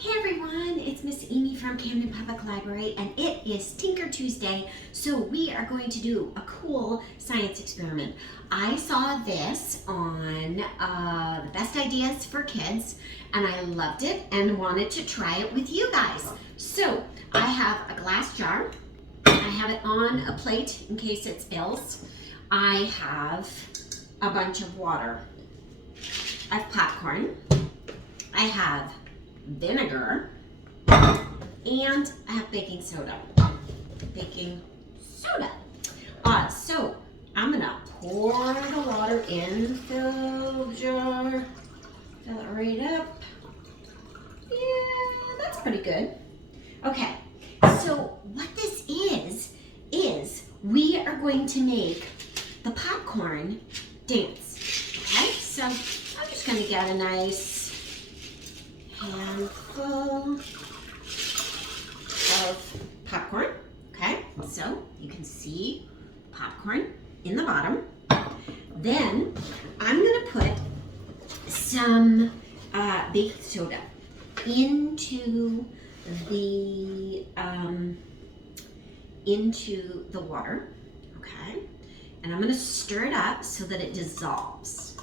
Hey everyone, it's Miss Amy from Camden Public Library and it is Tinker Tuesday, so we are going to do a cool science experiment. I saw this on the Best Ideas for Kids and I loved it and wanted to try it with you guys. So I have a glass jar, I have it on a plate in case it spills. I have a bunch of water, I have popcorn, I have vinegar, and I have baking soda. So I'm gonna pour the water in, fill the jar, fill it right up. Yeah, that's pretty good. Okay, so what this is we are going to make the popcorn dance. Okay, so I'm just gonna get a nice handful of popcorn. Okay, so you can see popcorn in the bottom. Then I'm gonna put some baking soda into the water. Okay, and I'm gonna stir it up so that it dissolves.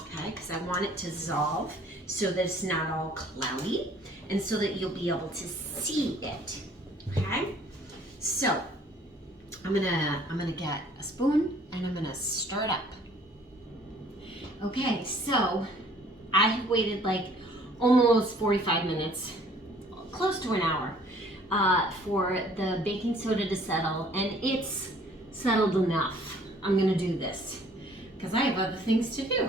Okay, because I want it to dissolve so that it's not all cloudy and so that you'll be able to see it. Okay, so I'm gonna get a spoon and I'm gonna stir it up. Okay, so I have waited like almost 45 minutes, close to an hour, for the baking soda to settle, and it's settled enough. I'm gonna do this because I have other things to do.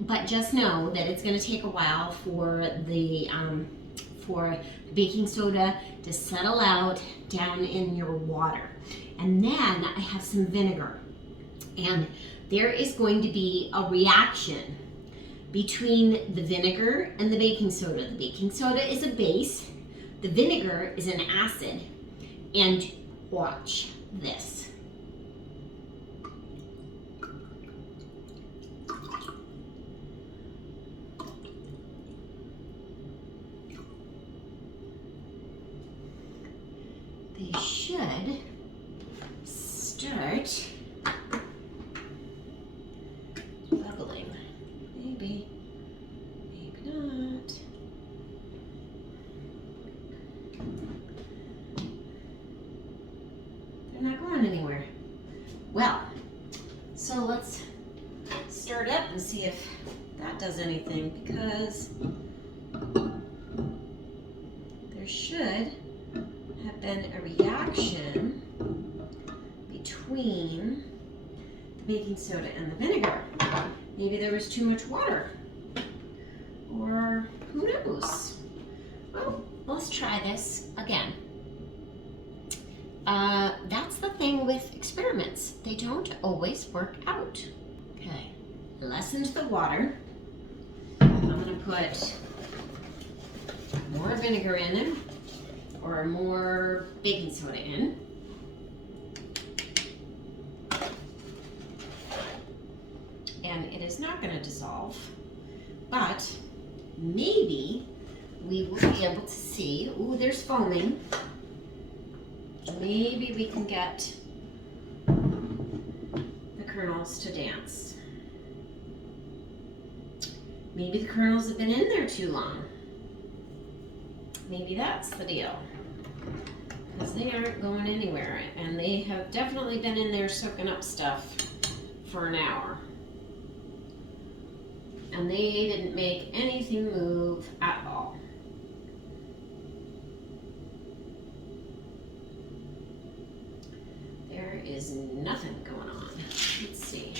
But just know that it's going to take a while for the baking soda to settle out down in your water. And then I have some vinegar. And there is going to be a reaction between the vinegar and the baking soda. The baking soda is a base, the vinegar is an acid. And watch this. They should start bubbling. Maybe, maybe not. They're not going anywhere. Well, so let's stir it up and see if that does anything, because there should have been a reaction between the baking soda and the vinegar. Maybe there was too much water, or who knows? Well, let's try this again. That's the thing with experiments. They don't always work out. Okay, lessened the water. I'm gonna put more vinegar in it, or more baking soda in. And it is not going to dissolve, but maybe we will be able to see, ooh, there's foaming. Maybe we can get the kernels to dance. Maybe the kernels have been in there too long. Maybe that's the deal, because they aren't going anywhere, and they have definitely been in there soaking up stuff for an hour, and they didn't make anything move at all. There is nothing going on. Let's see.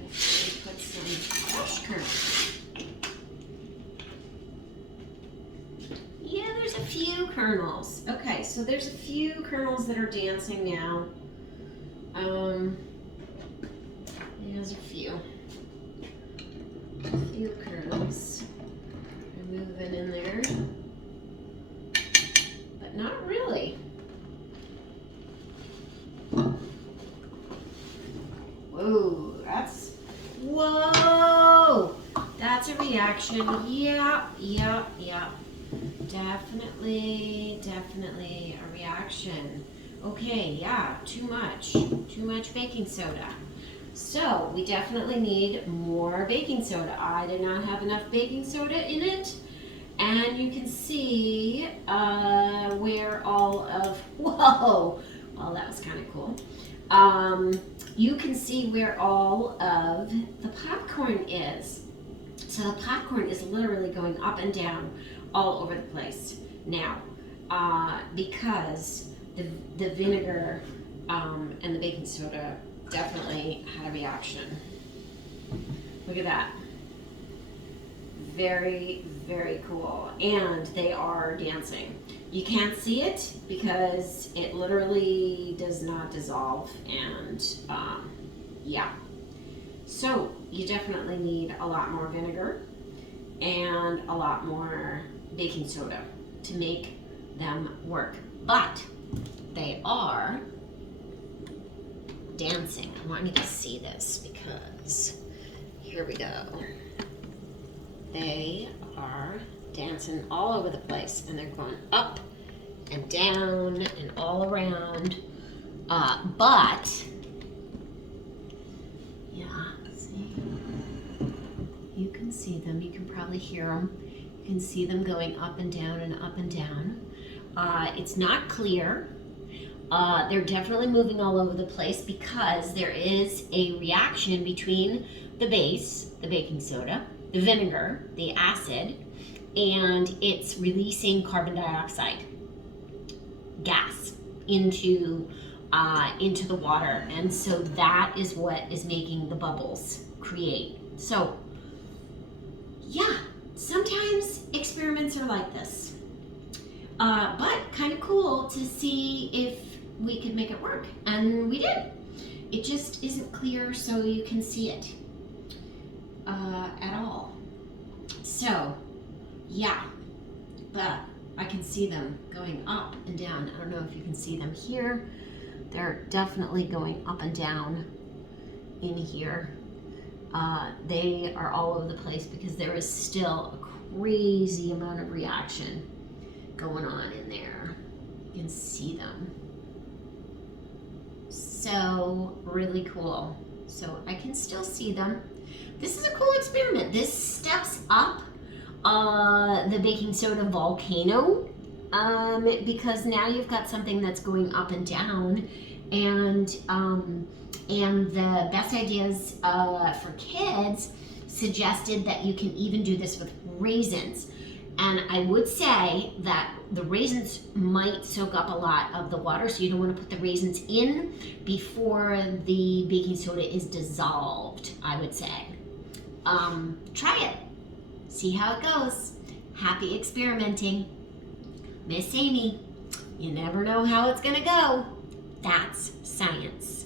Let's put some fresh kernels. A few kernels. Okay, so there's a few kernels that are dancing now. There's a few kernels are moving in there, but not really. Whoa, that's a reaction reaction. Yeah. Definitely a reaction. Okay, yeah, too much baking soda. So we definitely need more baking soda. I did not have enough baking soda in it. And you can see where all of, whoa, well, that was kind of cool. You can see where all of the popcorn is. So the popcorn is literally going up and down all over the place now because the vinegar and the baking soda definitely had a reaction. Look at that. Very, very cool. And they are dancing. You can't see it because it literally does not dissolve. And yeah. So you definitely need a lot more vinegar and a lot more baking soda to make them work. But they are dancing. I want you to see this because here we go. They are dancing all over the place and they're going up and down and all around. But yeah, see, you can see them. You can probably hear them. You can see them going up and down and up and down. It's not clear. They're definitely moving all over the place because there is a reaction between the base, the baking soda, the vinegar, the acid, and it's releasing carbon dioxide gas into the water, and so that is what is making the bubbles create. So yeah, sometimes experiments are like this, but kind of cool to see if we could make it work, and we did. It just isn't clear so you can see it at all. So yeah, but I can see them going up and down. I don't know if you can see them here. They're definitely going up and down in here. They are all over the place because there is still a crazy amount of reaction going on in there. You can see them. So really cool. So I can still see them. This is a cool experiment. This steps up the baking soda volcano because now you've got something that's going up and down, and the best ideas for kids suggested that you can even do this with raisins. And I would say that the raisins might soak up a lot of the water, so you don't want to put the raisins in before the baking soda is dissolved, I would say. Try it. See how it goes. Happy experimenting. Miss Amy, you never know how it's gonna go. That's science.